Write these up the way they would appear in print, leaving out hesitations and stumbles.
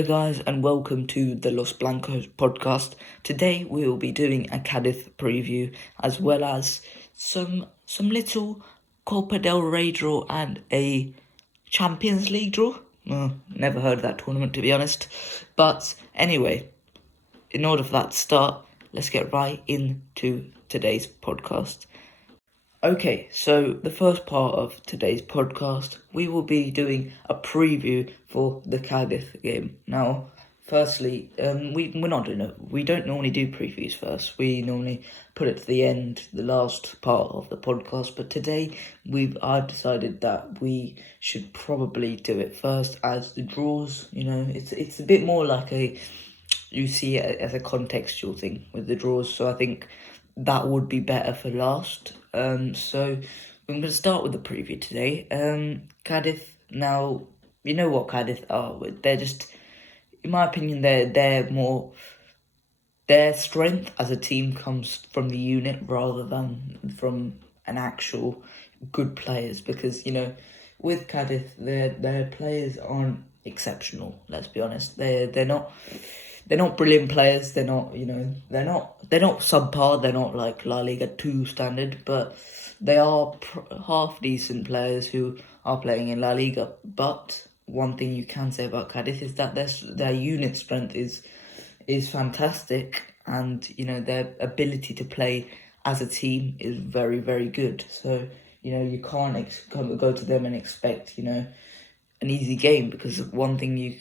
Hello guys and welcome to the Los Blancos podcast. Today we will be doing a Cadiz preview as well as some little Copa del Rey draw and a Champions League draw. Never heard of that tournament to be honest. But anyway, in order for that to start, let's get right into today's podcast. Okay, so the first part of today's podcast, we will be doing a preview for the Cadiz game. Now, firstly, we don't normally do previews first. We normally put it to the end, the last part of the podcast. But today, I've decided that we should probably do it first, as the draws. It's a bit more like you see it as a contextual thing with the draws. So I think that would be better for last. So I'm going to start with the preview today. Cadiz. Now, you know what Cadiz are. They're just, in my opinion, they're more. Their strength as a team comes from the unit rather than from an actual good players. Because with Cadiz, their players aren't exceptional. Let's be honest. They're not. They're not brilliant players. They're not, they're not subpar. They're not like La Liga 2 standard, but they are half decent players who are playing in La Liga. But one thing you can say about Cadiz is that their unit strength is fantastic, and their ability to play as a team is very, very good. So you can't go to them and expect an easy game, because one thing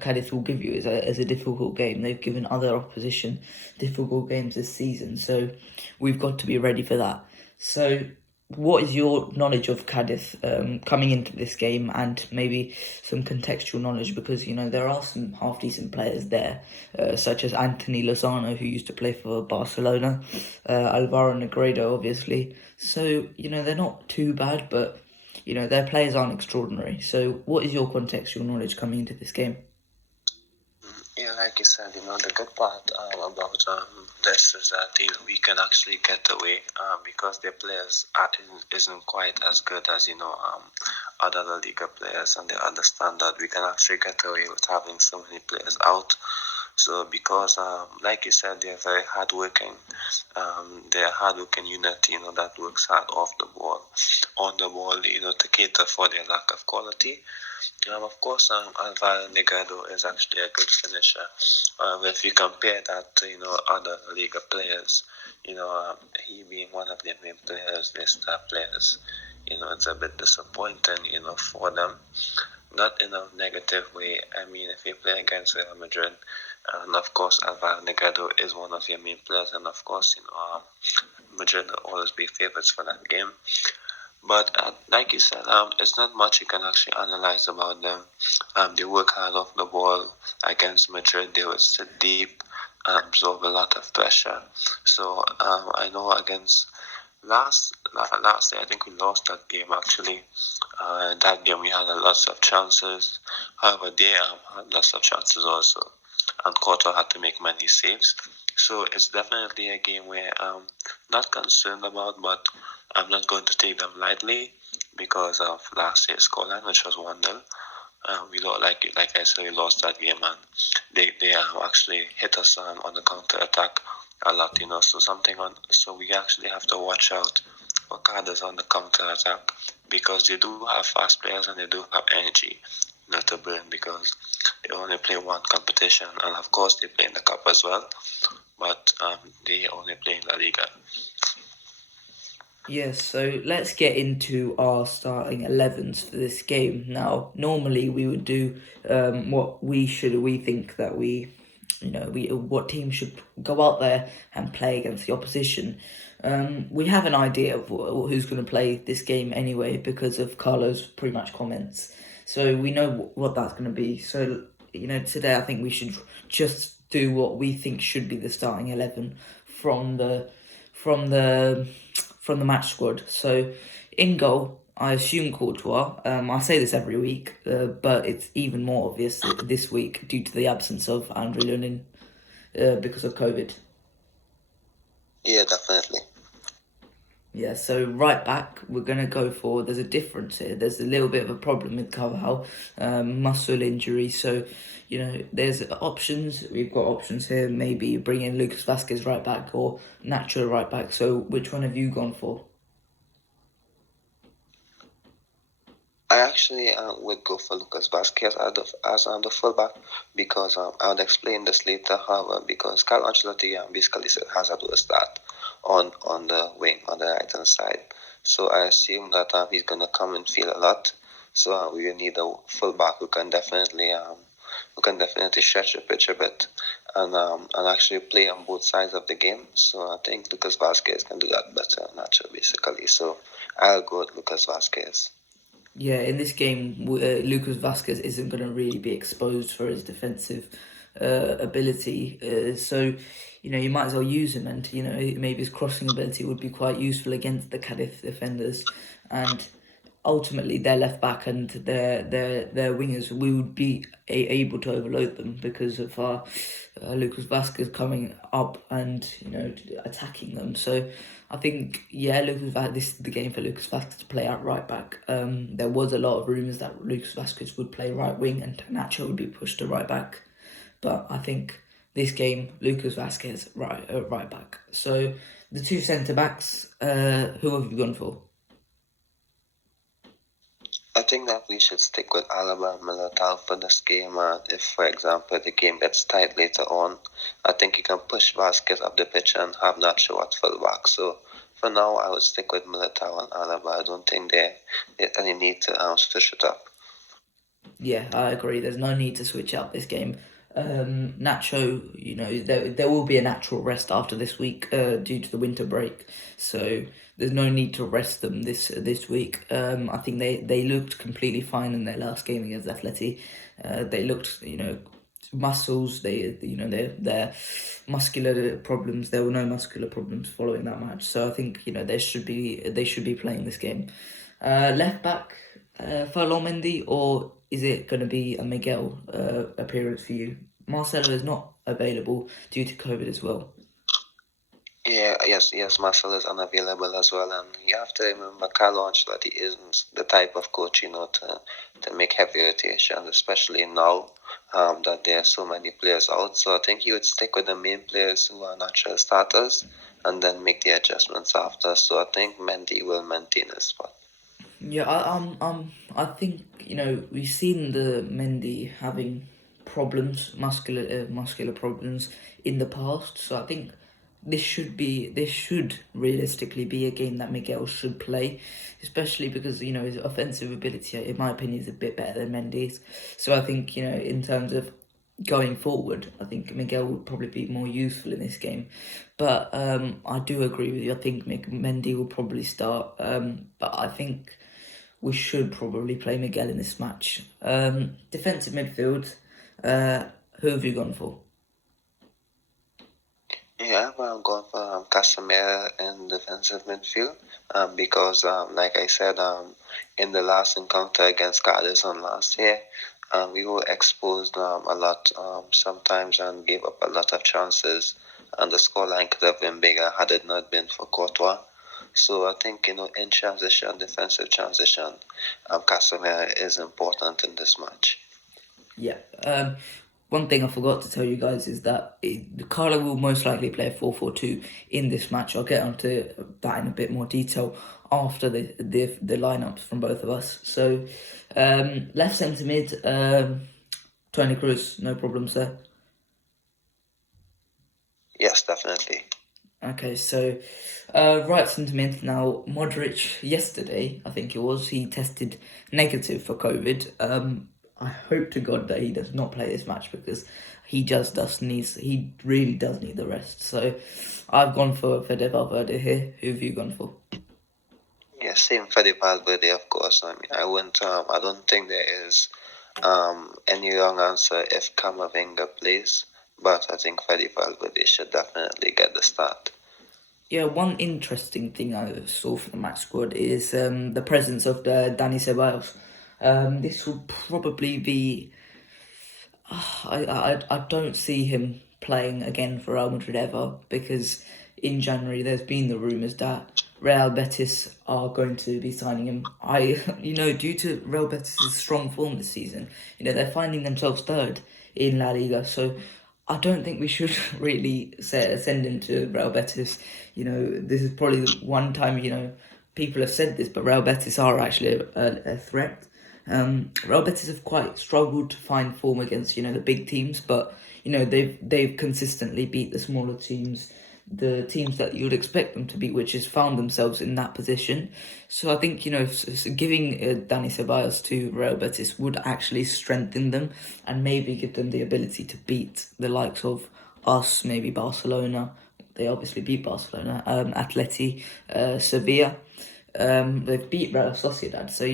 Cadiz will give you is a difficult game. They've given other opposition difficult games this season, so we've got to be ready for that. So what is your knowledge of Cadiz coming into this game, and maybe some contextual knowledge, because there are some half-decent players there, such as Anthony Lozano, who used to play for Barcelona, Alvaro Negredo, obviously. So they're not too bad, but their players aren't extraordinary. So what is your contextual knowledge coming into this game? Yeah, like you said, the good part about this is that we can actually get away because their players isn't quite as good as other La Liga players, and they understand that we can actually get away with having so many players out. So because, like you said, they're very hardworking. They're a hardworking unit, that works hard off the ball, on the ball, to cater for their lack of quality. Of course, Alvaro Negredo is actually a good finisher. If you compare that to, other Liga players, he being one of their main players, their star players, it's a bit disappointing, for them. Not in a negative way. I mean, if you play against Real Madrid, and of course, Alvaro Negredo is one of your main players, and of course, Madrid will always be favorites for that game. But like you said, it's not much you can actually analyze about them. They work hard off the ball. Against Madrid, they would sit deep and absorb a lot of pressure. So I know against last year, I think we lost that game actually. That game we had lots of chances. However, they had lots of chances also, and Copa had to make many saves. So it's definitely a game where I'm not concerned about, but I'm not going to take them lightly because of last year's scoreline, which was 1-0. We don't like I said, we lost that game, and they actually hit us on the counter attack a lot, so we actually have to watch out for Cadiz on the counter attack, because they do have fast players and they do have energy, to burn, because they only play one competition, and of course they play in the Cup as well, but they only play in La Liga. Yes, so let's get into our starting 11s for this game. Now, normally we would do what team should go out there and play against the opposition. We have an idea of who's going to play this game anyway, because of Carlo's pretty much comments. So we know what that's going to be. So, today I think we should just do what we think should be the starting 11 from the match squad. So in goal, I assume Courtois. I say this every week, but it's even more obvious this week due to the absence of Andre Lunin because of COVID. Yeah, definitely. Yeah, so right back, we're going to go for, there's a difference here. There's a little bit of a problem with Carvajal, muscle injury. So, there's options. We've got options here. Maybe bring in Lucas Vazquez right back or Nacho right back. So, which one have you gone for? I actually would go for Lucas Vazquez as the fullback because I would explain this later. However, because Carlo Ancelotti basically has a dual start on the wing on the right hand side, so I assume that he's gonna come and feel a lot. So we will need a fullback who can definitely stretch the pitch a bit and actually play on both sides of the game. So I think Lucas Vazquez can do that better, Nacho, basically. So I'll go with Lucas Vazquez. Yeah, in this game, Lucas Vazquez isn't going to really be exposed for his defensive ability. So, you might as well use him, and maybe his crossing ability would be quite useful against the Cadiz defenders, and ultimately their left back and their wingers, we would be able to overload them because of Lucas Vazquez coming up and attacking them. So I think this is the game for Lucas Vazquez to play out right back. There was a lot of rumours that Lucas Vazquez would play right wing and Nacho would be pushed to right back, but I think this game Lucas Vazquez right back. So the two centre backs, who have you gone for? I think that we should stick with Alaba and Militao for this game. If, for example, the game gets tight later on, I think you can push Vasquez up the pitch and have Nacho at full back. So for now, I would stick with Militao and Alaba. I don't think there's any need to switch it up. Yeah, I agree. There's no need to switch up this game. Nacho, there will be a natural rest after this week due to the winter break. So there's no need to rest them this week. I think they looked completely fine in their last game against Atleti. They looked, muscles. Their muscular problems. There were no muscular problems following that match. So I think they should be playing this game. Left back, Ferland Mendy, or is it going to be a Miguel appearance for you? Marcelo is not available due to COVID as well. Yes, Marcel is unavailable as well, and you have to remember Carlo Ancelotti isn't the type of coach, to make heavy rotations, especially now that there are so many players out. So I think he would stick with the main players who are natural starters, and then make the adjustments after. So I think Mendy will maintain his spot. Yeah, I think we've seen the Mendy having problems, muscular problems in the past. So I think this should realistically be a game that Miguel should play, especially because his offensive ability, in my opinion, is a bit better than Mendy's. So I think in terms of going forward, I think Miguel would probably be more useful in this game. But I do agree with you. I think Mendy will probably start. But I think we should probably play Miguel in this match. Defensive midfield, who have you gone for? Yeah, well, I'm going for Casemiro in defensive midfield because, like I said, in the last encounter against Cadiz on last year, we were exposed a lot sometimes and gave up a lot of chances, and the scoreline could have been bigger had it not been for Courtois. So I think, in transition, defensive transition, Casemiro is important in this match. Yeah. One thing I forgot to tell you guys is that Carlo will most likely play a 4-4-2 in this match. I'll get onto that in a bit more detail after the lineups from both of us. So, left centre mid, Toni Kroos, no problems there. Yes, definitely. Okay, so right centre mid now. Modric yesterday, I think it was, he tested negative for COVID. I hope to God that he does not play this match because he really does need the rest. So I've gone for Fede Valverde here. Who have you gone for? Yeah, same Fede Valverde, of course. I mean, I don't think there is any wrong answer if Camavinga plays, but I think Fede Valverde should definitely get the start. Yeah, one interesting thing I saw from the match squad is the presence of Dani Ceballos. This will probably be. I don't see him playing again for Real Madrid ever because in January there's been the rumours that Real Betis are going to be signing him. Due to Real Betis' strong form this season, they're finding themselves third in La Liga. So I don't think we should really send him to Real Betis. This is probably the one time, people have said this, but Real Betis are actually a threat. Real Betis have quite struggled to find form against, the big teams, but, they've consistently beat the smaller teams, the teams that you would expect them to beat, which has found themselves in that position. So I think, giving Dani Ceballos to Real Betis would actually strengthen them and maybe give them the ability to beat the likes of us, maybe Barcelona. They obviously beat Barcelona, Atleti, Sevilla. They've beat Real Sociedad, so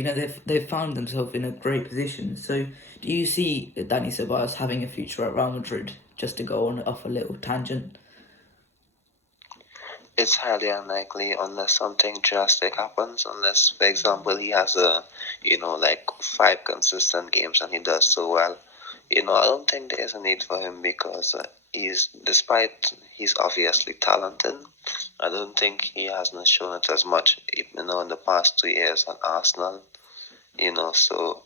they've found themselves in a great position. So do you see Dani Ceballos having a future at Real Madrid? Just to go on off a little tangent. It's highly unlikely unless something drastic happens. Unless, for example, he has like 5 consistent games and he does so well. I don't think there is a need for him because despite he's obviously talented, I don't think he hasn't shown it as much, in the past 2 years at Arsenal. So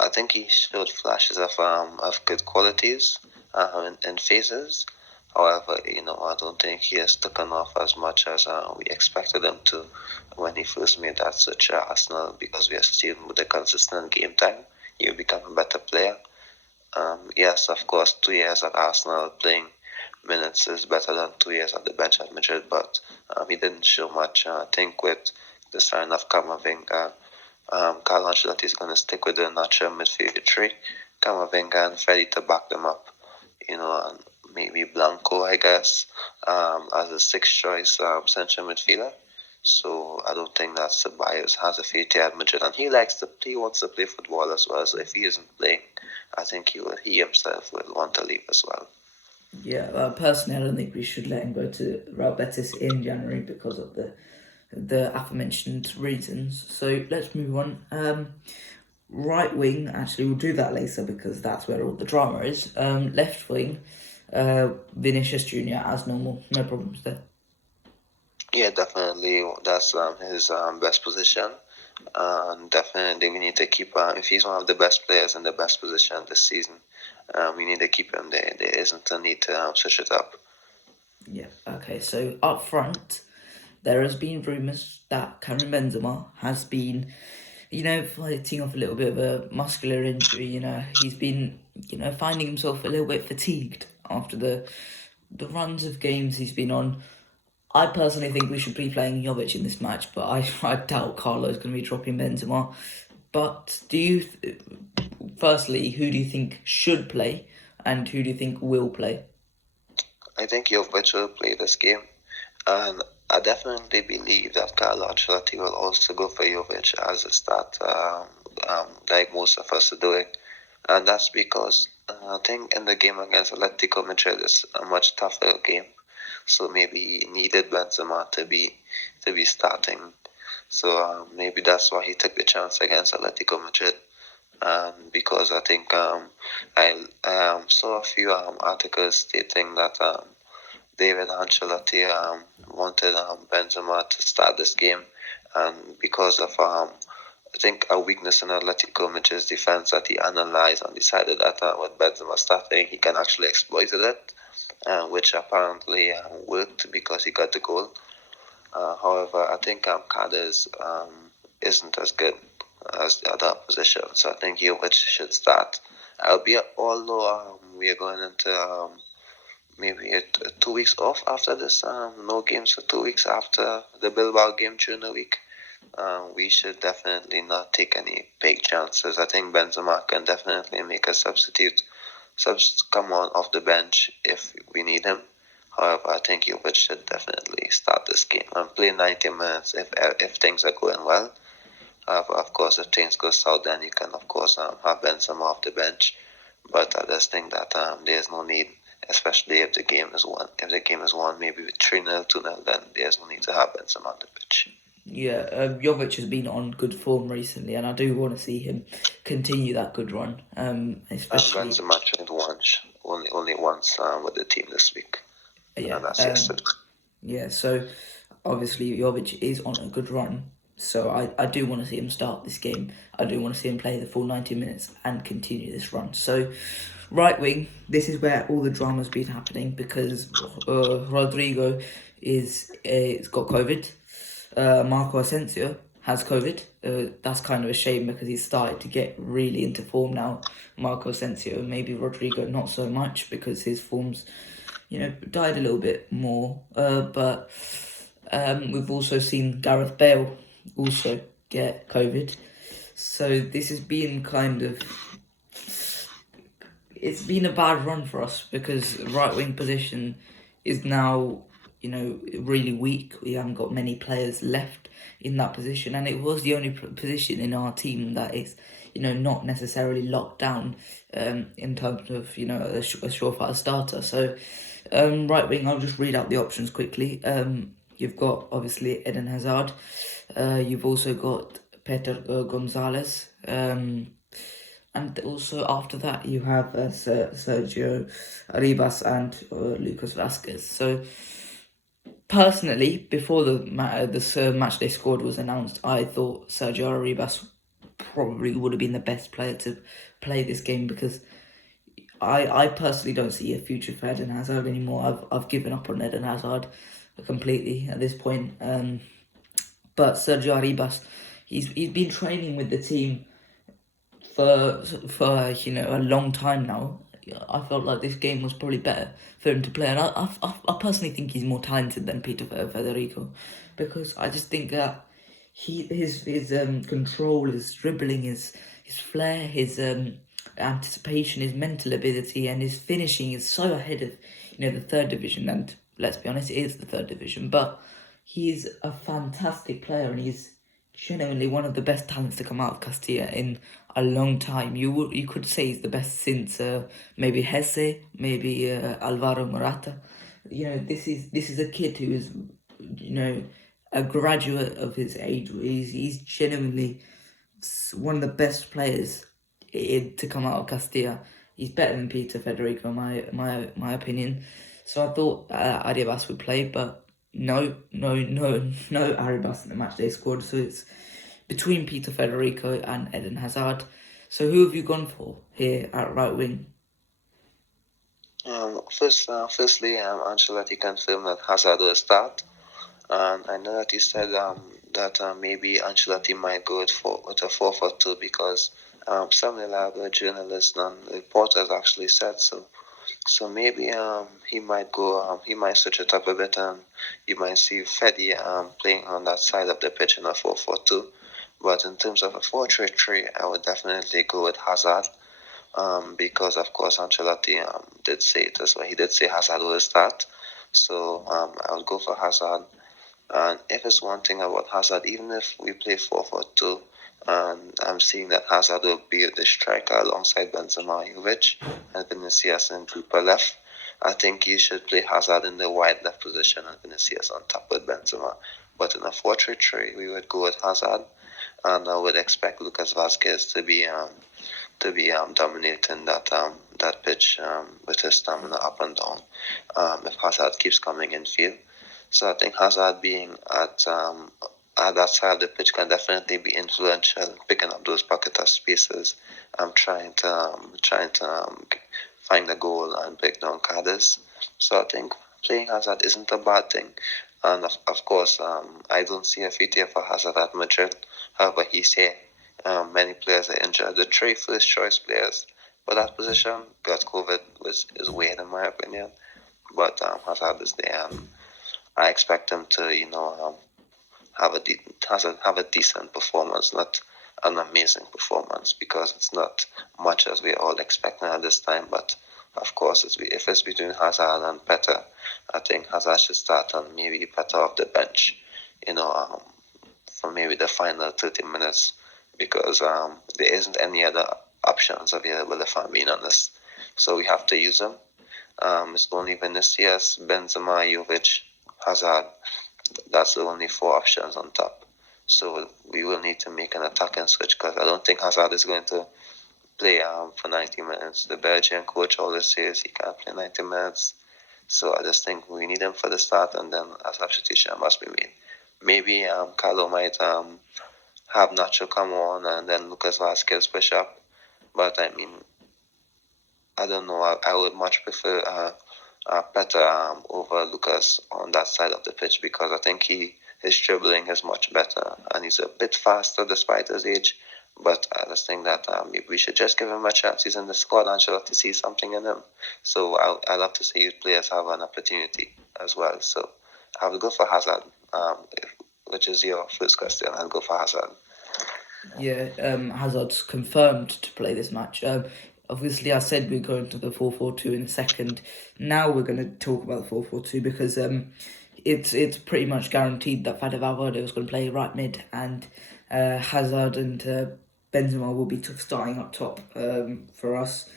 I think he showed flashes of good qualities in phases. However, I don't think he has taken off as much as we expected him to when he first made that switch at Arsenal, because we are still with the consistent game time. He will become a better player. Yes, of course, 2 years at Arsenal playing minutes is better than 2 years at the bench at Madrid, but he didn't show much. I think with the sign of Camavinga, Carlo Ancelotti is going to stick with the natural midfield three, Camavinga and Freddy to back them up, and maybe Blanco, I guess, as a sixth choice central midfielder. So I don't think that Ceballos has a future at Madrid, and he wants to play football as well. So if he isn't playing, I think he himself will want to leave as well. Yeah, personally, I don't think we should let him go to Real Betis in January because of the aforementioned reasons. So let's move on. Right wing, actually, we'll do that later because that's where all the drama is. Left wing. Vinicius Jr. as normal, no problems there. Yeah, definitely. That's his best position. And definitely we need to keep if he's one of the best players in the best position this season, we need to keep him there. There isn't a need to switch it up. Yeah, okay, so up front, there has been rumours that Karim Benzema has been, fighting off a little bit of a muscular injury. He's been, finding himself a little bit fatigued after the runs of games he's been on. I personally think we should be playing Jovic in this match, but I doubt Carlo's going to be dropping Benzema. But firstly, who do you think should play, and who do you think will play? I think Jovic will play this game, and I definitely believe that Carlo Ancelotti will also go for Jovic as a start, like most of us are doing. And that's because I think in the game against Atletico Madrid is a much tougher game. So maybe he needed Benzema to be starting. So maybe that's why he took the chance against Atletico Madrid. Because I think I saw a few articles stating that David Ancelotti wanted Benzema to start this game, and because of I think a weakness in Atletico Madrid's defense that he analysed and decided that with Benzema starting, he can actually exploit it, which apparently worked because he got the goal. However, I think Cadiz isn't as good as the other opposition, so I think Jovic should start. Although we are going into maybe 2 weeks off after this, no games for 2 weeks after the Bilbao game during the week. We should definitely not take any big chances. I think Benzema can definitely make a substitute. Come on off the bench if we need him. However, I think Jovic should definitely start this game and play 90 minutes if things are going well. Of course, if things go south, then you can, of course, have Benzema off the bench. But I just think that there's no need, especially if the game is won. If the game is won, maybe with 3-0, 2-0, then there's no need to have Benzema on the pitch. Yeah, Jovic has been on good form recently, and I do want to see him continue that good run. Especially Benzema trained only once with the team this week. Yeah, and that's yesterday. Yeah, so obviously Jovic is on a good run. So I do want to see him start this game. I do want to see him play the full 90 minutes and continue this run. So, right wing, this is where all the drama's been happening because Rodrigo is got COVID. Marco Asensio has COVID. That's kind of a shame because he's started to get really into form now. Marco Asensio, maybe Rodrigo not so much because his form's died a little bit more. But we've also seen Gareth Bale also get COVID. So this has been it's been a bad run for us because right wing position is now, really weak. We haven't got many players left in that position, and it was the only position in our team that is, not necessarily locked down in terms of, a surefire starter. So, right wing, I'll just read out the options quickly. You've got obviously Eden Hazard. You've also got Peter Gonzalez. And also after that, you have Sergio Arribas and Lucas Vasquez. So personally, before the match day squad was announced, I thought Sergio Arribas probably would have been the best player to play this game because I personally don't see a future for Eden Hazard anymore. I've given up on Eden Hazard completely at this point. But Sergio Arribas, he's been training with the team for a long time now. I felt like this game was probably better for him to play, and I personally think he's more talented than Peter Federico, because I just think that his control, his dribbling, his flair, his anticipation, his mental ability, and his finishing is so ahead of the third division. And let's be honest, it is the third division, but he's a fantastic player, and he's genuinely one of the best talents to come out of Castilla in a long time. You could say he's the best since maybe Hesse, maybe Alvaro Morata. This is a kid who is a graduate of his age. He's genuinely one of the best players to come out of Castilla. He's better than Peter Federico, my opinion. So I thought Arribas would play, but no Arribas in the matchday squad. So it's between Peter Federico and Eden Hazard. So who have you gone for here at right wing? Firstly, Ancelotti confirmed that Hazard will start. And I know that he said that maybe Ancelotti might go with a 4-4-2 because some reliable journalists and reporters actually said so. So maybe he might go. He might switch it up a bit, and you might see Fedi playing on that side of the pitch in a 4-4-2. But in terms of a 4-3-3, I would definitely go with Hazard. Because of course Ancelotti did say it as well. He did say Hazard will start. So I would go for Hazard. And if it's one thing about Hazard, even if we play 4-4-2, and I'm seeing that Hazard will be the striker alongside Benzema, Jovic, and Vinicius and Cooper left, I think you should play Hazard in the wide left position and Vinicius on top with Benzema. But in a 4-3-3, we would go with Hazard, and I would expect Lucas Vasquez to be dominating that pitch with his stamina up and down if Hazard keeps coming in field. So I think Hazard being at that side of the pitch can definitely be influential, picking up those pocket of spaces, trying to find a goal and break down Cadiz. So I think playing Hazard isn't a bad thing. And of course, I don't see a future for Hazard at Madrid. However, he said many players are injured. The three first choice players for that position got COVID, which is weird in my opinion. But Hazard is there. I expect him to, have a decent performance, not an amazing performance, because it's not much as we're all expecting at this time. But of course, if it's between Hazard and Petter, I think Hazard should start and maybe Petter off the bench, for maybe the final 30 minutes, because there isn't any other options available, if I'm being honest. So we have to use them. It's only Vinicius, Benzema, Jovic, Hazard. That's the only four options on top. So we will need to make an attacking switch, because I don't think Hazard is going to play for 90 minutes. The Belgian coach always says he can't play 90 minutes. So I just think we need him for the start, and then a substitution must be made. Maybe Carlo might have Nacho come on, and then Lucas Vasquez push up. But I mean, I don't know. I would much prefer Petter over Lucas on that side of the pitch, because I think his dribbling is much better, and he's a bit faster despite his age. But I just think that maybe we should just give him a chance. He's in the squad, and should have to see something in him. So I love to see youth players have an opportunity as well. So I will go for Hazard, which is your first question. I'll go for Hazard. Yeah, Hazard's confirmed to play this match. Obviously, I said we're going to the 4-4-2 in a second. Now we're going to talk about the 4-4-2 because it's pretty much guaranteed that Fede Valverde was going to play right mid, and Hazard and Benzema will be starting up top for us.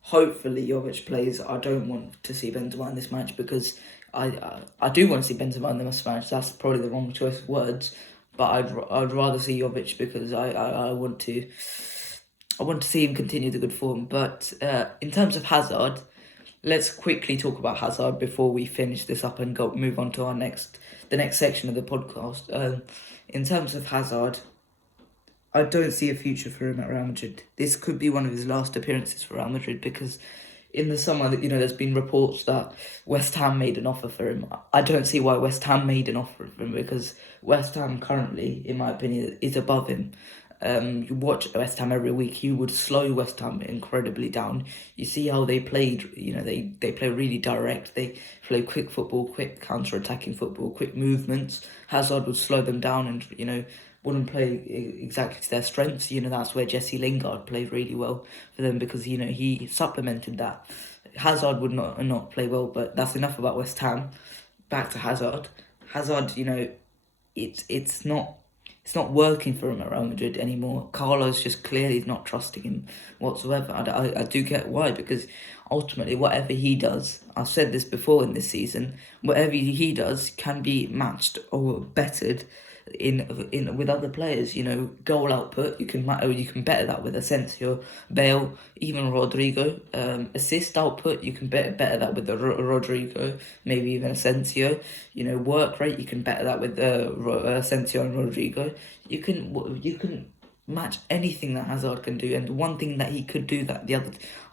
Hopefully Jovic plays. I don't want to see Benzema in this match because I do want to see Benzema in this match. That's probably the wrong choice of words, but I'd rather see Jovic because I want to see him continue the good form. But in terms of Hazard, let's quickly talk about Hazard before we finish this up and move on to the next section of the podcast. In terms of Hazard, I don't see a future for him at Real Madrid. This could be one of his last appearances for Real Madrid because in the summer, there's been reports that West Ham made an offer for him. I don't see why West Ham made an offer for him because West Ham currently, in my opinion, is above him. You watch West Ham every week, you would slow West Ham incredibly down. You see how they played, they play really direct, they play quick football, quick counter-attacking football, quick movements. Hazard would slow them down and, wouldn't play exactly to their strengths. That's where Jesse Lingard played really well for them because, he supplemented that. Hazard would not play well, but that's enough about West Ham. Back to Hazard. Hazard, it's not working for him at Real Madrid anymore. Carlos just clearly is not trusting him whatsoever. I do get why, because ultimately whatever he does, I've said this before in this season, whatever he does can be matched or bettered in with other players. Goal output, you can better that with Asensio, Bale, even Rodrigo. Assist output, you can better that with Rodrigo, maybe even Asensio. Work rate, you can better that with Asensio and Rodrigo. You can match anything that Hazard can do, and one thing that he could do that the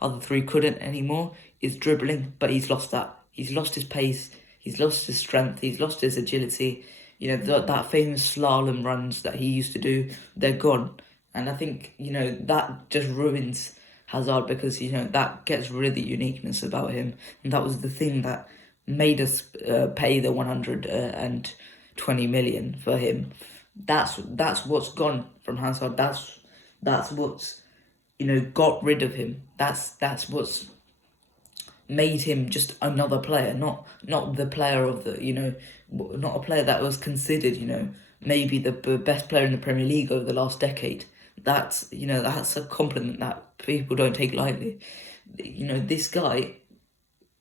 other three couldn't anymore is dribbling. But he's lost that. He's lost his pace. He's lost his strength. He's lost his agility. That famous slalom runs that he used to do, they're gone. And I think, that just ruins Hazard because, that gets rid of the uniqueness about him. And that was the thing that made us pay the 120 million for him. That's what's gone from Hazard. That's what's, got rid of him. That's what's made him just another player, not the player of the, not a player that was considered, maybe the best player in the Premier League over the last decade. That's a compliment that people don't take lightly. This guy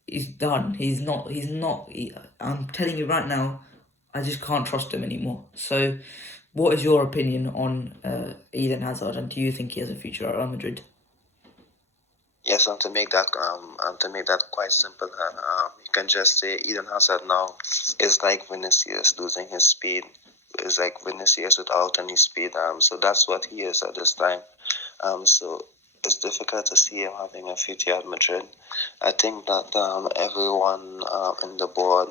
is done. I'm telling you right now, I just can't trust him anymore. So, what is your opinion on Eden Hazard, and do you think he has a future at Real Madrid? Yes, and to make that quite simple, you can just say Eden Hazard now is like Vinicius losing his speed. Is like Vinicius without any speed. So that's what he is at this time. So it's difficult to see him having a future at Madrid. I think that everyone in the board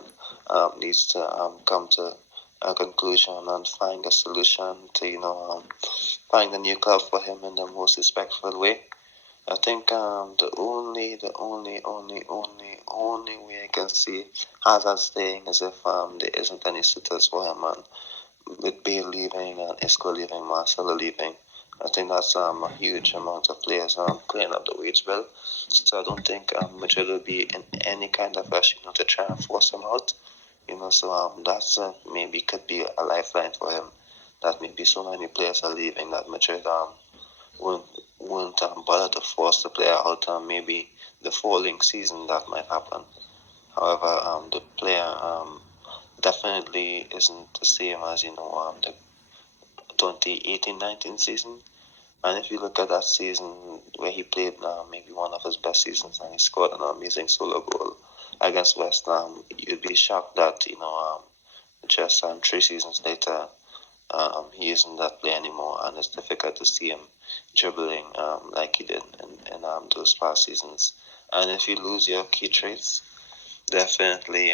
needs to come to a conclusion and find a solution to find a new club for him in the most respectful way. I think the only way I can see Hazard staying is if there isn't any suitors for him, and with Bale leaving and Isco leaving, Marcelo leaving, I think that's a huge amount of players clearing up the wage bill. So I don't think Madrid will be in any kind of rush, to try and force him out. So that's maybe could be a lifeline for him. That maybe so many players are leaving that Madrid won't bother to force the player out. Maybe the following season that might happen. However, the player definitely isn't the same as the 2018-19 season. And if you look at that season where he played maybe one of his best seasons, and he scored an amazing solo goal against West Ham, you'd be shocked that just 3 seasons later, he isn't that player anymore, and it's difficult to see him dribbling like he did in those past seasons. And if you lose your key traits, definitely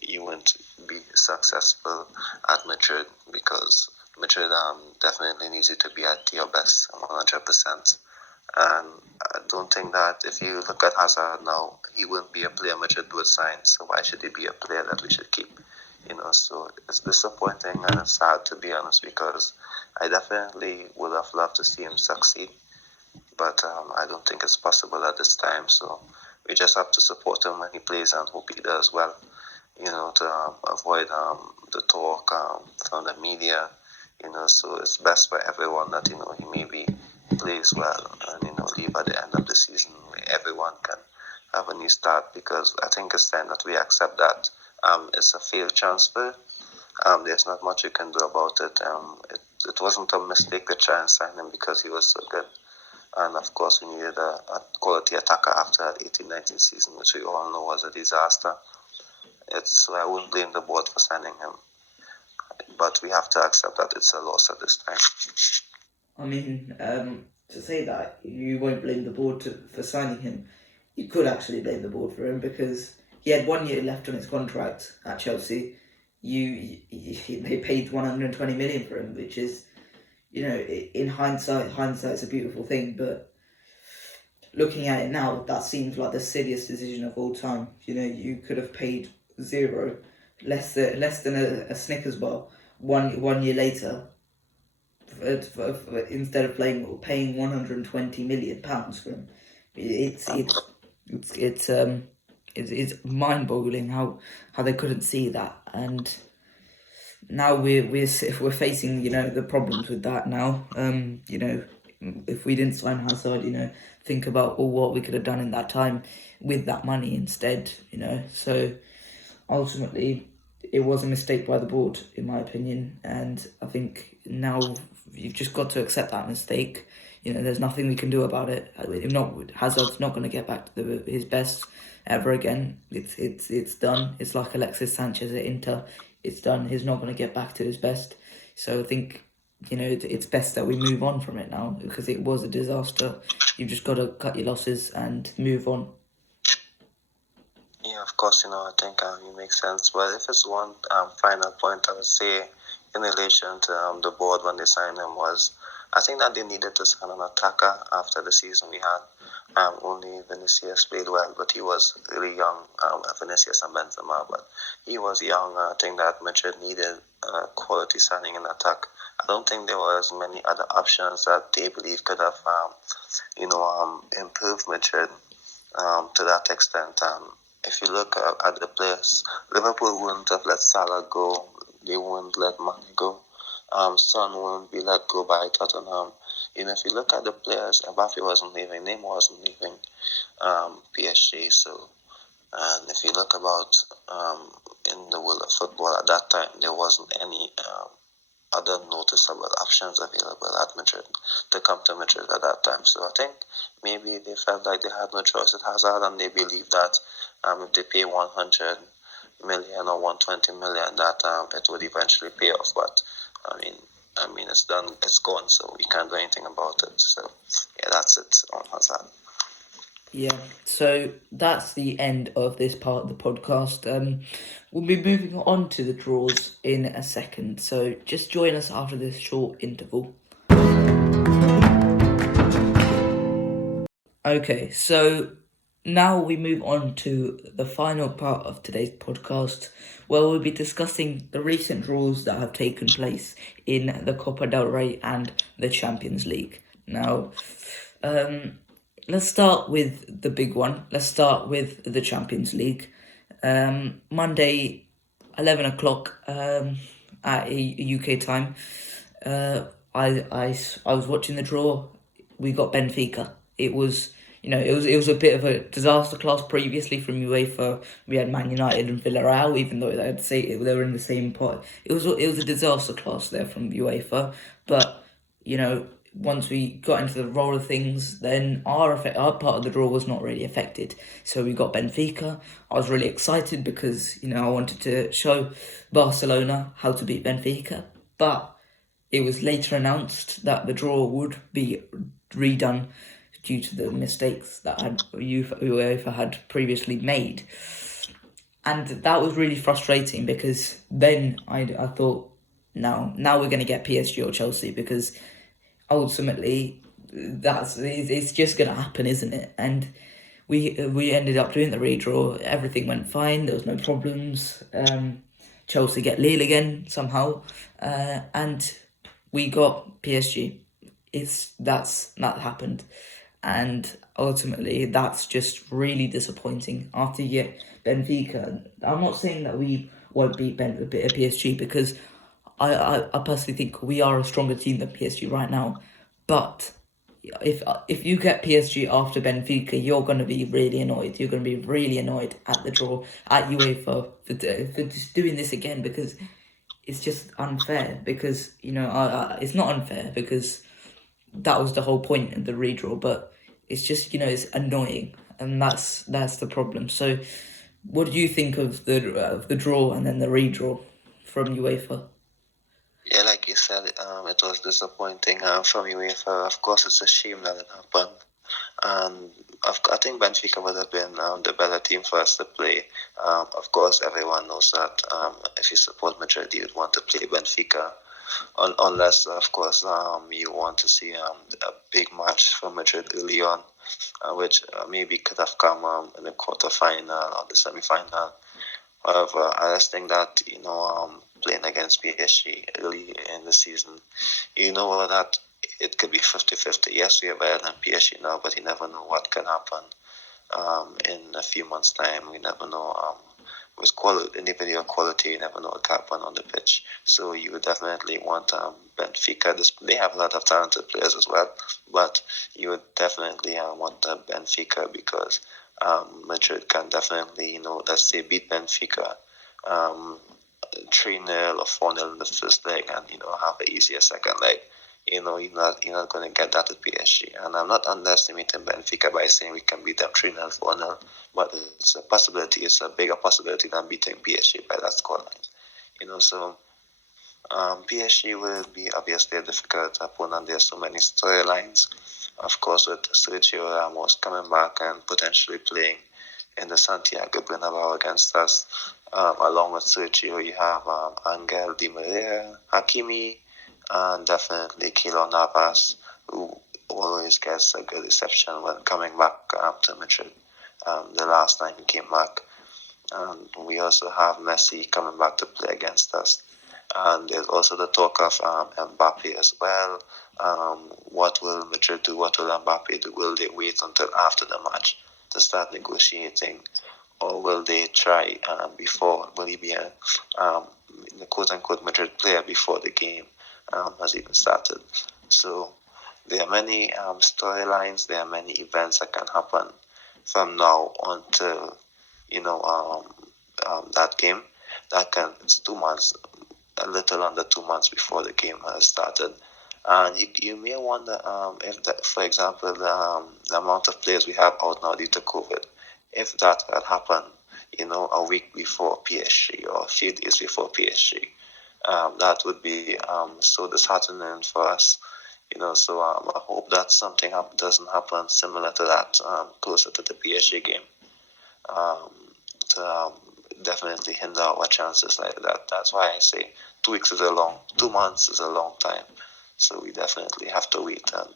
you won't be successful at Madrid, because Madrid definitely needs you to be at your best 100%. And I don't think that if you look at Hazard now, he wouldn't be a player Madrid would sign. So why should he be a player that we should keep? So it's disappointing and it's sad, to be honest, because I definitely would have loved to see him succeed, but I don't think it's possible at this time. So we just have to support him when he plays and hope he does well, to avoid the talk from the media, so it's best for everyone that, he maybe plays well and, leave at the end of the season where everyone can have a new start, because I think it's time that we accept that it's a failed transfer. There's not much you can do about it. It wasn't a mistake to try and sign him because he was so good. And of course, we needed a quality attacker after that 18-19 season, which we all know was a disaster. So I wouldn't blame the board for signing him. But we have to accept that it's a loss at this time. I mean, to say that you won't blame the board for signing him, you could actually blame the board for him, because he had 1 year left on his contract at Chelsea. They paid 120 million for him, which is, in hindsight's a beautiful thing. But looking at it now, that seems like the silliest decision of all time. You could have paid zero, less than a Snickers bar, one year later, instead of paying 120 million pounds for him. It's mind-boggling how they couldn't see that, and now we're facing the problems with that now. If we didn't sign Hazard, think about what we could have done in that time with that money instead. So ultimately it was a mistake by the board, in my opinion, and I think now you've just got to accept that mistake. There's nothing we can do about it. If not, Hazard's not going to get back to his best ever again. It's done. It's like Alexis Sanchez at Inter. It's done. He's not going to get back to his best. So I think it's best that we move on from it now, because it was a disaster. You've just got to cut your losses and move on. Yeah, of course, I think it makes sense. But if it's one final point I would say in relation to the board when they signed him was, I think that they needed to sign an attacker after the season we had. Only Vinicius played well, but he was really young, Vinicius and Benzema, but he was young. I think that Madrid needed quality signing in attack. I don't think there were as many other options that they believe could have, improved Madrid to that extent. If you look at the players, Liverpool wouldn't have let Salah go. They wouldn't let Mane go. Son wouldn't be let go by Tottenham. If you look at the players, Mbappe wasn't leaving, Neymar wasn't leaving PSG. So, and if you look about in the world of football at that time, there wasn't any other noticeable options available at Madrid to come to Madrid at that time. So I think maybe they felt like they had no choice with Hazard, and they believed that if they pay 100 million or 120 million, that it would eventually pay off. But I mean, it's done, it's gone, so we can't do anything about it. So yeah, that's it on Hazard. Yeah, so that's the end of this part of the podcast. We'll be moving on to the draws in a second, so just join us after this short interval. Okay, so now we move on to the final part of today's podcast, where we'll be discussing the recent draws that have taken place in the Copa del Rey and the Champions League. Now, let's start with the big one. Let's start with the Champions League. Monday, 11 o'clock at UK time. I was watching the draw. We got Benfica. It was a bit of a disaster class previously from UEFA. We had Man United and Villarreal, even though they were in the same pot. It was a disaster class there from UEFA, but once we got into the roll of things, then our part of the draw was not really affected. So we got Benfica. I was really excited because, I wanted to show Barcelona how to beat Benfica. But it was later announced that the draw would be redone due to the mistakes that UEFA had previously made. And that was really frustrating because then I thought, now we're going to get PSG or Chelsea, because ultimately it's just going to happen, isn't it? And we ended up doing the redraw. Everything went fine. There was no problems. Chelsea get Lille again somehow, and we got PSG. That happened, and ultimately that's just really disappointing. After you get Benfica, I'm not saying that we won't beat PSG, because I personally think we are a stronger team than PSG right now. But if you get PSG after Benfica, you're going to be really annoyed. You're going to be really annoyed at the draw, at UEFA for just doing this again, because it's just unfair. Because it's not unfair, because that was the whole point of the redraw. But it's just it's annoying, and that's the problem. So, what do you think of the draw and then the redraw from UEFA? Yeah, like you said, it was disappointing from UEFA. Of course, it's a shame that it happened. And I think Benfica would have been the better team for us to play. Of course, everyone knows that if you support Madrid, you'd want to play Benfica. Unless, of course, you want to see a big match from Madrid early on, which maybe could have come in the quarterfinal or the semi-final. However, I just think that, playing against PSG early in the season, that it could be 50-50. Yes, we are better than PSG now, but you never know what can happen in a few months' time. We never know. With individual quality, you never know what can happen on the pitch. So you would definitely want Benfica. They have a lot of talented players as well, but you would definitely want Benfica, because Madrid can definitely, let's say, beat Benfica 3-0 or 4-0 in the first leg, and have an easier second leg. You're not going to get that at PSG. And I'm not underestimating Benfica by saying we can beat them 3-0, 4-0, but it's a possibility. It's a bigger possibility than beating PSG by that scoreline. So PSG will be obviously a difficult opponent. There's so many storylines. Of course, with Sergio Ramos coming back and potentially playing in the Santiago Bernabeu against us. Along with Sergio, you have Angel Di Maria, Hakimi, and definitely Keylor Navas, who always gets a good reception when coming back to Madrid. The last time he came back. And we also have Messi coming back to play against us. And there's also the talk of Mbappe as well. What will Madrid do? What will Mbappe do? Will they wait until after the match to start negotiating? Or will they try before? Will he be a quote-unquote Madrid player before the game has even started? So there are many storylines, there are many events that can happen from now until that game. It's 2 months, a little under 2 months before the game has started. And you may wonder if, for example, the amount of players we have out now due to COVID, if that had happened, a week before PSG or a few days before PSG, that would be so disheartening for us. So I hope that something doesn't happen similar to that closer to the PSG game. To definitely hinder our chances like that. That's why I say 2 weeks is 2 months is a long time. So we definitely have to wait and,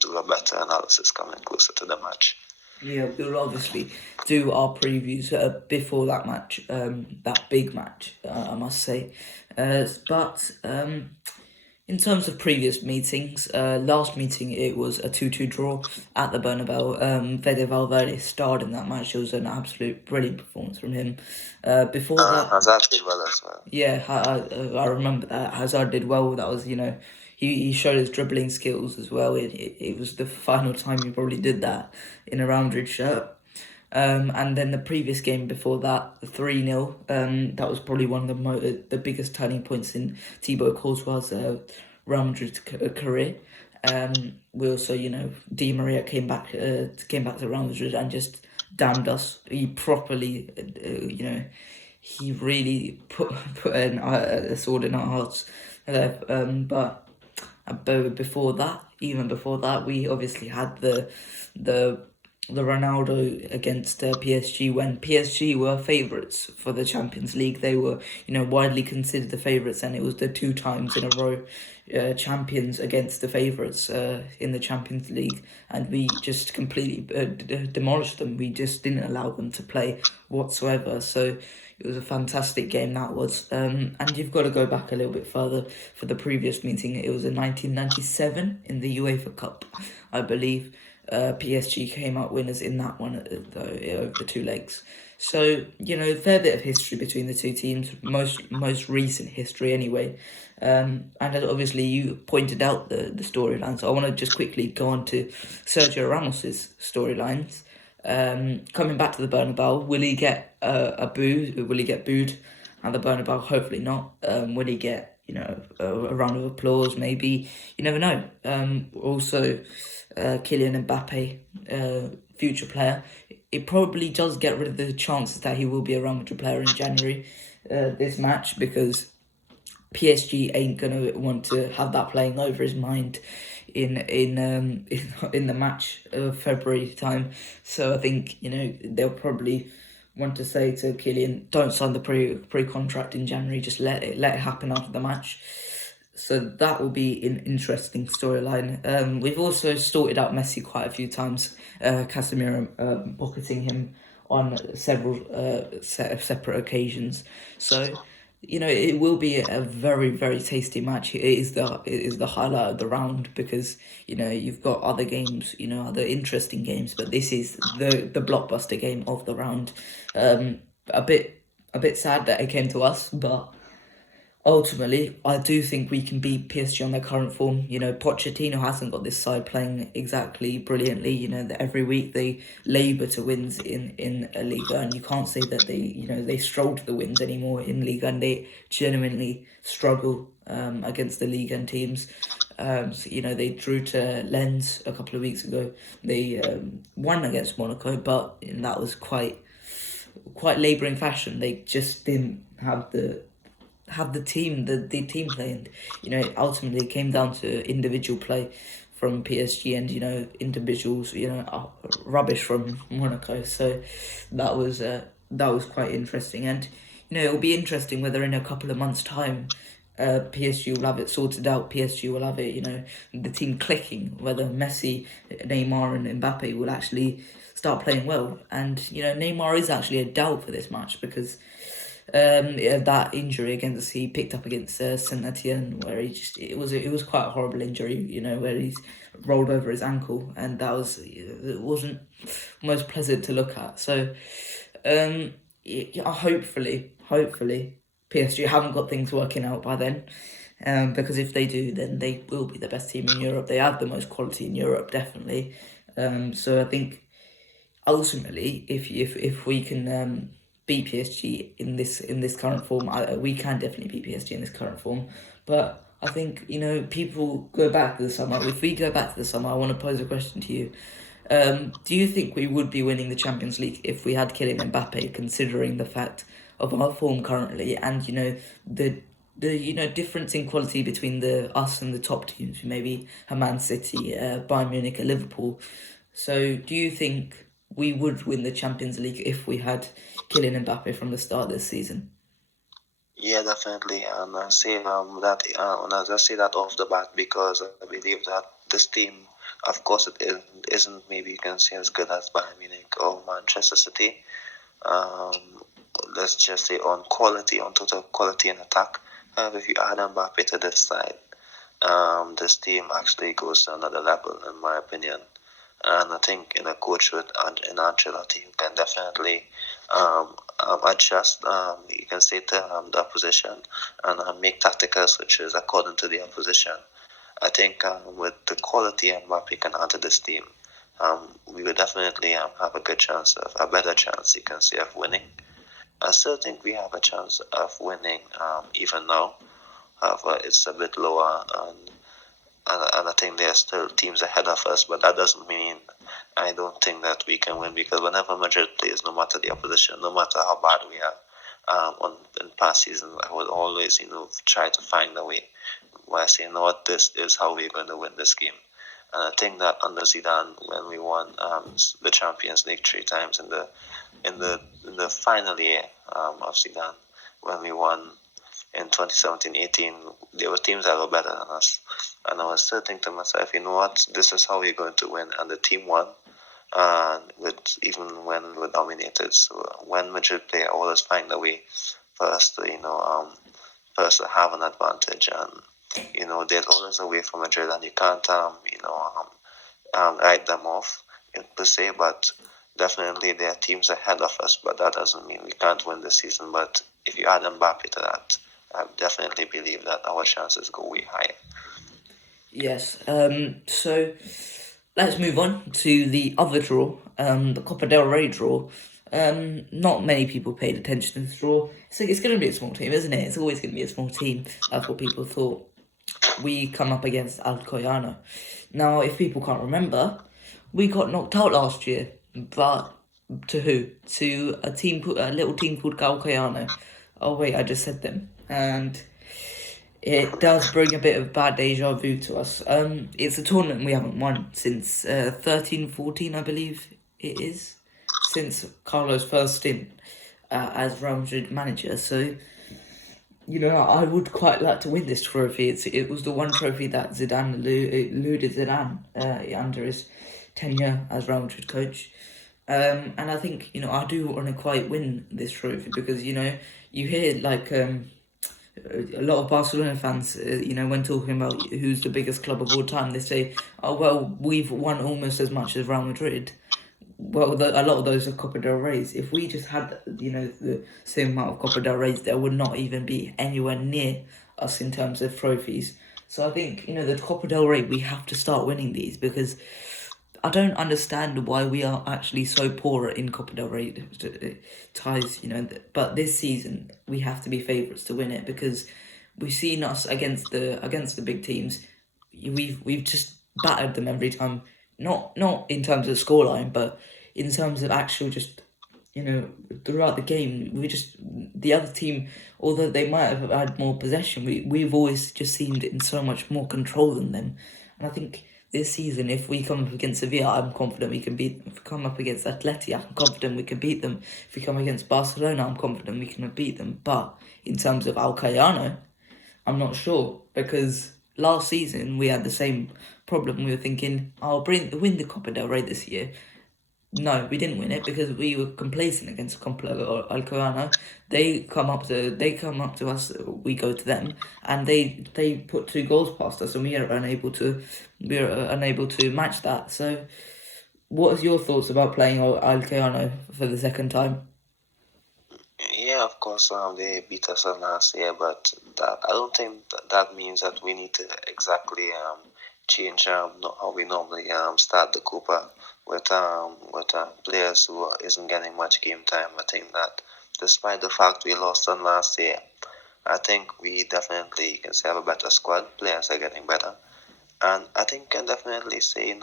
do a better analysis coming closer to the match. Yeah, we'll obviously do our previews before that match, that big match, I must say. But in terms of previous meetings, last meeting it was a 2-2 draw at the Bernabeu. Fede Valverde starred in that match. It was an absolute brilliant performance from him. Before that, Hazard did well as well. Yeah, I remember that. Hazard did well. That was, he showed his dribbling skills as well. It was the final time he probably did that in a Real Madrid shirt. And then the previous game before that, 3-0, that was probably one of the biggest turning points in Thibaut Courtois' Real Madrid's career. We also, Di Maria came back to Real Madrid and just damned us. He properly, he really put a sword in our hearts. But before that, even before that, we obviously had the Ronaldo against PSG when PSG were favourites for the Champions League. They were, widely considered the favourites, and it was the 2 times in a row champions against the favourites in the Champions League, and we just completely demolished them. We just didn't allow them to play whatsoever. So it was a fantastic game, that was. And you've got to go back a little bit further for the previous meeting. It was in 1997 in the UEFA Cup, I believe. PSG came out winners in that one over the 2 legs. So, fair bit of history between the 2 teams, most recent history anyway. And obviously you pointed out the storyline, so I want to just quickly go on to Sergio Ramos's storylines. Coming back to the Bernabeu, will he get a boo? Will he get booed at the Bernabeu? Hopefully not. Will he get a round of applause? Maybe. You never know. Also, Kylian Mbappe, future player. It probably does get rid of the chances that he will be a Real Madrid player in January. This match, because PSG ain't gonna want to have that playing over his mind in the match of February time. So I think they'll probably want to say to Kylian, don't sign the pre contract in January. Just let it happen after the match. So that will be an interesting storyline. We've also sorted out Messi quite a few times. Casemiro pocketing him on several separate occasions. So it will be a very, very tasty match. It is the highlight of the round, because you've got other games, other interesting games, but this is the blockbuster game of the round. A bit sad that it came to us, but ultimately, I do think we can beat PSG on their current form. Pochettino hasn't got this side playing exactly brilliantly. That every week they labour to wins in a Liga, and you can't say that they stroll to the wins anymore in Liga, and they genuinely struggle against the Liga and teams. They drew to Lens a couple of weeks ago. They won against Monaco, but that was quite labouring fashion. They just didn't have the team play, and ultimately came down to individual play from PSG, and individuals rubbish from Monaco. So that was quite interesting, and it'll be interesting whether in a couple of months' time PSG will have it sorted out. PSG will have it, the team clicking, whether Messi, Neymar and Mbappe will actually start playing well. And Neymar is actually a doubt for this match, because that injury he picked up against Saint Etienne, where it was quite a horrible injury, where he's rolled over his ankle, and it wasn't most pleasant to look at. So hopefully PSG haven't got things working out by then, because if they do, then they will be the best team in Europe. They have the most quality in Europe, definitely. So I think ultimately, if we can beat PSG in this current form, we can definitely beat PSG in this current form. But I think people go back to the summer. If we go back to the summer, I want to pose a question to you. Do you think we would be winning the Champions League if we had Kylian Mbappe, considering the fact of our form currently, and the difference in quality between us and the top teams, maybe a Man City, Bayern Munich, a Liverpool? So do you think we would win the Champions League if we had Kylian Mbappe from the start of this season? Yeah, definitely, and I say that and I just say that off the bat, because I believe that this team, of course, isn't maybe you can say as good as Bayern Munich or Manchester City. Let's just say on total quality and attack. If you add Mbappe to this side, this team actually goes to another level, in my opinion. And I think in a coach with Ancelotti, who can definitely adjust, you can say, to the opposition, and make tactical switches according to the opposition. I think with the quality Mbappe can add to this team, we would definitely have a better chance, you can say, of winning. I still think we have a chance of winning even now. However, it's a bit lower, and I think there are still teams ahead of us, but that doesn't mean I don't think that we can win, because whenever Madrid plays, no matter the opposition, no matter how bad we are, in past seasons, I would always, try to find a way where I say, this is how we're going to win this game. And I think that under Zidane, when we won the Champions League 3 times in the final year of Zidane, when we won in 2017-18, there were teams that were better than us. And I was still thinking to myself, this is how we're going to win. And the team won, even when we were dominated. So when Madrid play, I always find a way for us to have an advantage. And there's always a way for Madrid, and you can't write them off per se. But definitely there are teams ahead of us, but that doesn't mean we can't win this season. But if you add Mbappe to that, I definitely believe that our chances go way higher. Yes. So let's move on to the other draw, the Copa del Rey draw. Not many people paid attention to this draw. So it's going to be a small team, isn't it? It's always going to be a small team. That's what people thought. We come up against Alcoyano. Now, if people can't remember, we got knocked out last year. But to who? To a little team called Alcoyano. Oh wait, I just said them. And it does bring a bit of bad deja vu to us. It's a tournament we haven't won since 13-14, I believe it is. Since Carlos' first stint as Real Madrid manager. So, I would quite like to win this trophy. It was the one trophy that Zidane eluded Zidane under his tenure as Real Madrid coach. And I think, I do want to quite win this trophy because, you hear a lot of Barcelona fans, when talking about who's the biggest club of all time, they say, oh, well, we've won almost as much as Real Madrid. Well, a lot of those are Copa del Reys. If we just had, the same amount of Copa del Reys, there would not even be anywhere near us in terms of trophies. So I think, the Copa del Rey, we have to start winning these because I don't understand why we are actually so poor in Copa del Rey ties, but this season we have to be favourites to win it because we've seen us against the big teams. We've just battered them every time. Not in terms of scoreline, but in terms of actual just, throughout the game, the other team, although they might have had more possession, we've always just seemed in so much more control than them. And I think this season, if we come up against Sevilla, I'm confident we can beat them. If we come up against Atleti, I'm confident we can beat them. If we come against Barcelona, I'm confident we can beat them. But in terms of Alcoyano, I'm not sure because last season we had the same problem. We were thinking, I'll win the Copa del Rey this year. No, we didn't win it because we were complacent against Alcoyano. They come up to us, we go to them, and they put 2 goals past us, and we are unable to match that. So, what are your thoughts about playing Alcoyano for the second time? Yeah, of course, they beat us last year, but I don't think that means that we need to exactly change how we normally start the Copa with players who isn't getting much game time. I think that despite the fact we lost on last year, I think we definitely can say have a better squad. Players are getting better. And I think can definitely say,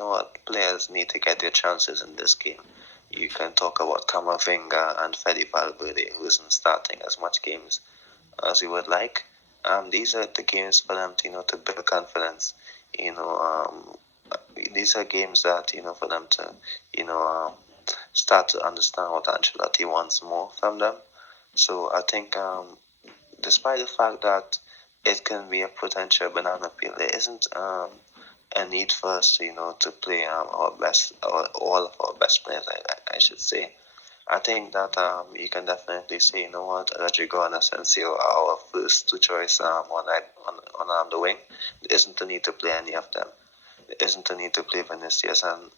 players need to get their chances in this game. You can talk about Camavinga and Fede Valverde, who isn't starting as much games as we would like. These are the games for them to, to build confidence. These are games that, for them to, start to understand what Ancelotti wants more from them. So I think, despite the fact that it can be a potential banana peel, there isn't a need for us, to play our best, or all of our best players, I should say. I think that you can definitely say, Rodrigo and Asensio are our first 2 choice on the wing. There isn't a need to play any of them. There isn't a need to play Vinicius, and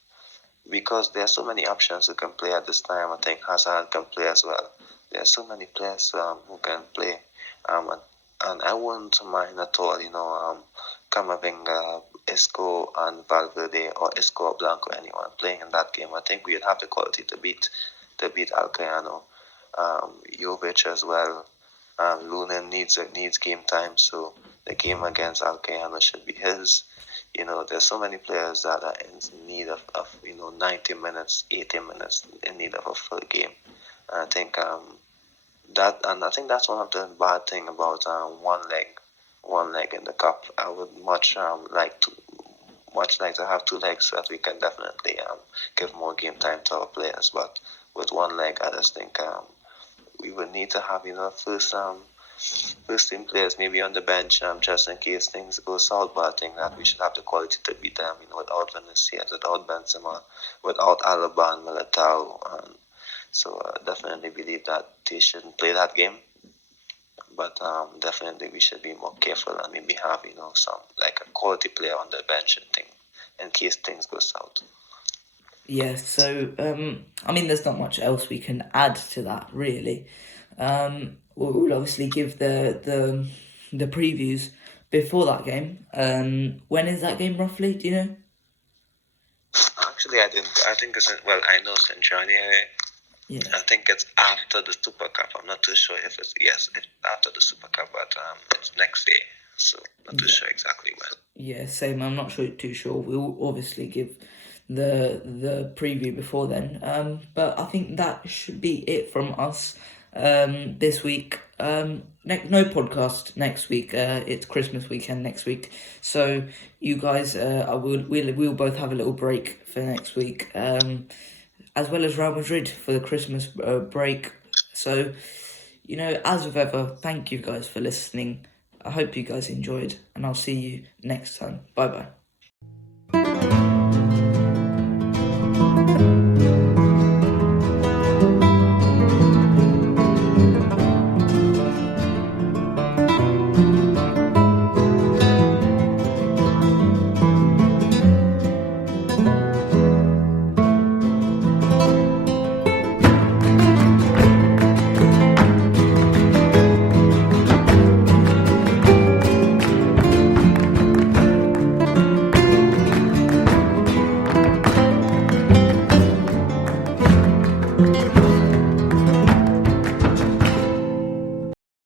because there are so many options who can play at this time, I think Hazard can play as well. There are so many players who can play, and I wouldn't mind at all, Camavinga, Isco and Valverde, or Isco or Blanco, anyone playing in that game. I think we'd have the quality to beat Alcoyano. Jovic as well. Lunin needs game time, so the game against Alcayana should be his. There's so many players that are in need of 90 minutes, 80 minutes, in need of a full game. And I think I think that's one of the bad thing about one leg in the cup. I would much like to have two legs so that we can definitely give more game time to our players. But with one leg, I just think we would need to have first team players maybe on the bench just in case things go south. But I think that we should have the quality to beat them. Without Vinicius, without Benzema, without Alaba and Militao. So definitely believe that they shouldn't play that game. But definitely we should be more careful and maybe have some like a quality player on the bench and thing in case things go south. Yeah, so I mean, there's not much else we can add to that really. We'll obviously give the previews before that game. When is that game roughly? Do you know? Actually, I didn't. I think I know it's in January. Yeah. I think it's after the Super Cup. I'm not too sure if it's after the Super Cup, but it's next day. So not too sure exactly when. Yeah, same. I'm not too sure. We'll obviously give the preview before then. But I think that should be it from us this week. No podcast next week. It's Christmas weekend next week, so you guys, we'll both have a little break for next week. As well as Real Madrid for the Christmas break. So, as with ever, thank you guys for listening. I hope you guys enjoyed, and I'll see you next time. Bye-bye.